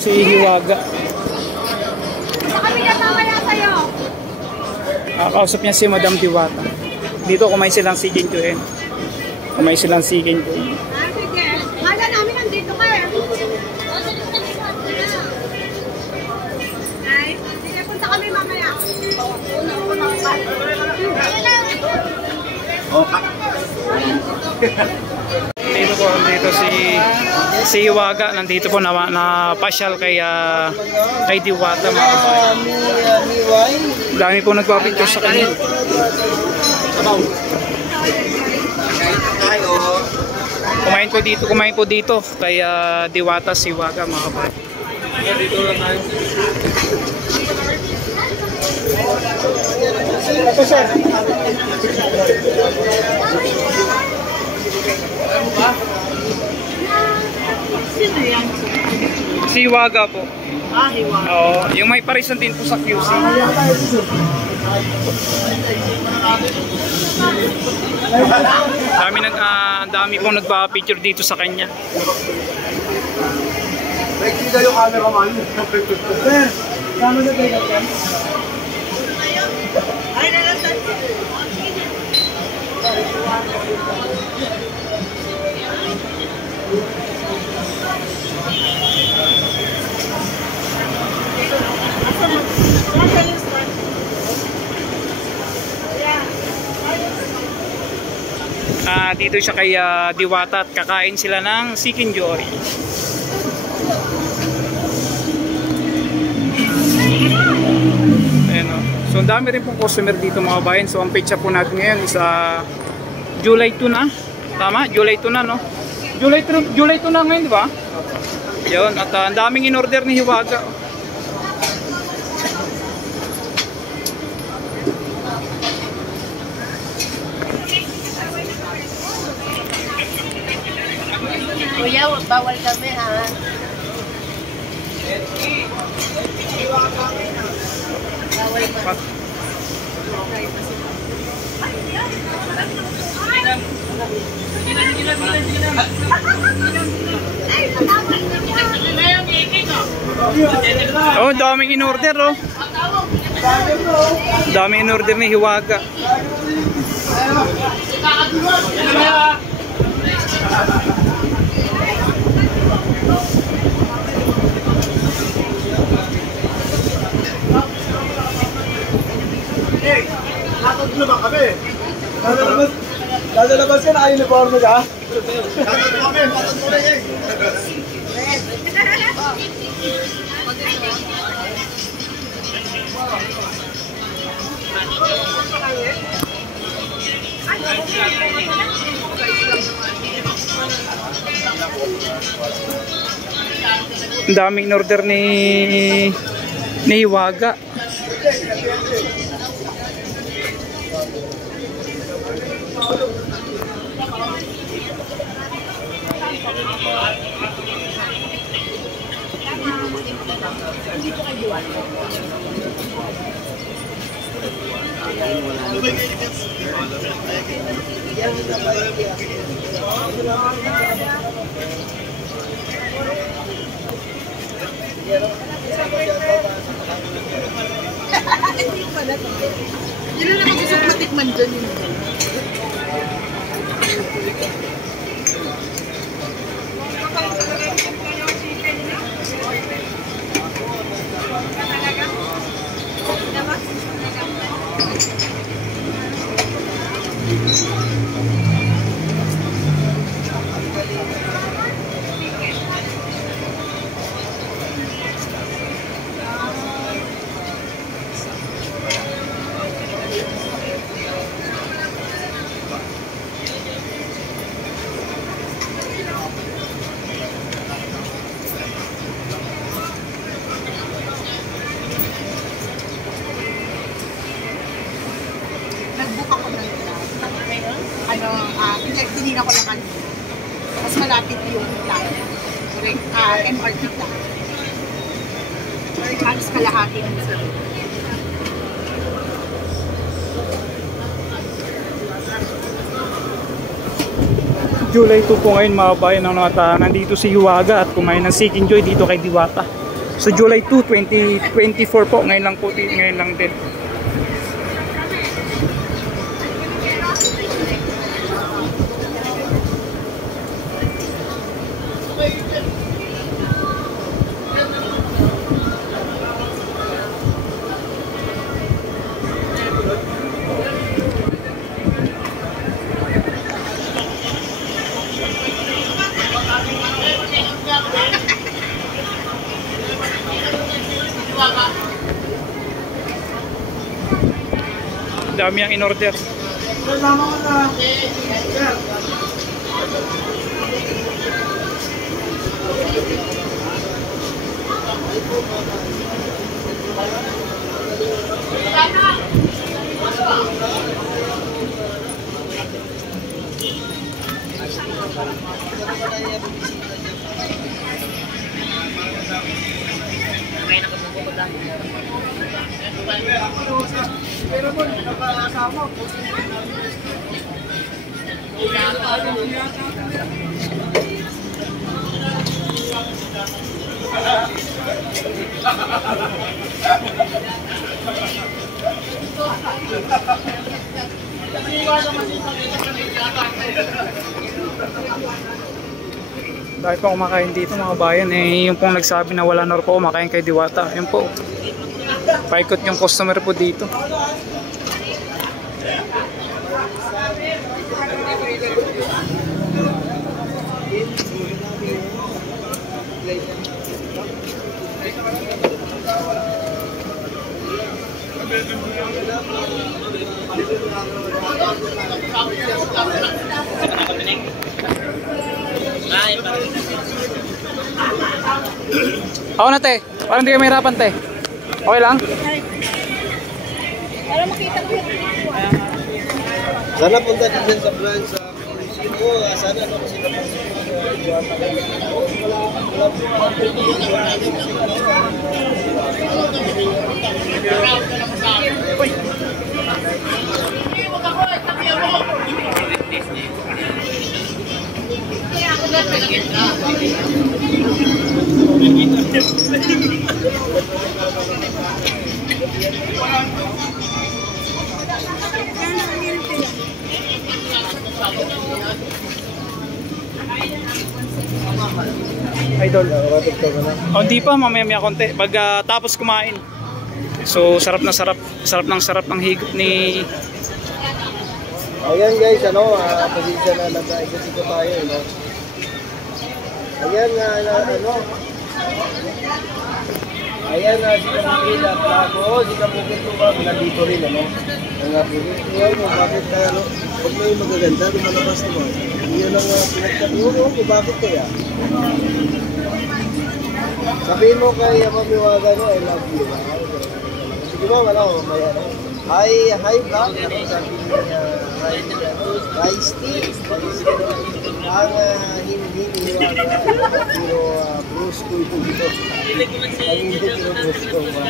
Si Hiwaga. Sa kami na mamaya sa'yo. Kausap niya si Madam Diwata. Dito kumain silang chicken joy. Kumain silang chicken joy. Sige. Kala namin nandito ka eh. Ay, sige, punta kami mamaya. Dito si Hiwaga, nandito po na pasyal kay Diwata, mga kabayan. Dami po nagpapicture sa kanya. Kumain po dito kay Diwata si Hiwaga, mga kabayan. Si Hiwaga po. Hiwaga. Oo, yung may parisan din po sa QC. Dami pong nagpa-picture dito sa kanya. Hindi kayo cameraman. Sir, kamo na kayo yan? Ay, nalasan. Dito siya kay Diwata at kakain sila ng chicken joy. Ayan, o. So ang dami rin pong customer dito, mga bayan. So ang pizza po natin ngayon is July 2 na. Tama? July 2 na, no? July 2 na ngayon, di ba? Yun, at ang daming in-order ni Hiwaga. Kuya, bawal kami ha. Bawal pa. Oh, daming in-order, oh. Daming in-order ni Hiwaga. Hey, nakatod na ba kami? Lalabas ka na uniform ka? Nakatod kami, nakatod mo rin eh. Ang daming in-order ni Hiwaga. Yun na naman gusto ko matikman dyan yun. Tinignan ko lang kanina. Mas malapit yung plan. Correct. MRT plan. Halos kalahati ng service. July 2 po ngayon, mga bayan, nandito si Hiwaga at kumain ng chicken joy dito kay Diwata. So July 2, 2024 po, ngayon lang po, ngayon lang din. Dami ang in-order. Salamat na. Sir. Pero po, nakakasama po. Dahil pa kumakain dito mga bayan, yung pong nagsabi na wala na po kumakain kay Diwata, yun po. Paikot yung customer po dito. Ako na te, parang hindi kayo mahirapan te. Okay lang? Para makita ko yun. Sana punta din sa branch sa Sino, sana ano kasi Idol. Oh, hindi pa, mamaya konti. Pag tapos kumain. So, sarap ng higop ni... Ayan guys, pasensya na nag-ikot-ikot tayo, no? Ayan ayan si Kamukil at ako, si Kamukil ko ba, nandito rin, ano? Ang ayan mo, bakit kaya, no? Pag may magaganda, lumalabas naman. Iyan ang pinagkatiwag ko, bakit kaya? Sabihin mo kay Mamiwaga, no, I love you. Sige ba, wala ko, mamaya, no? Hi vlog, sabi niya, hi Steve, ang hindi niwaga, pero Bruce ko ito dito. Ang hindi ko Bruce ko ba?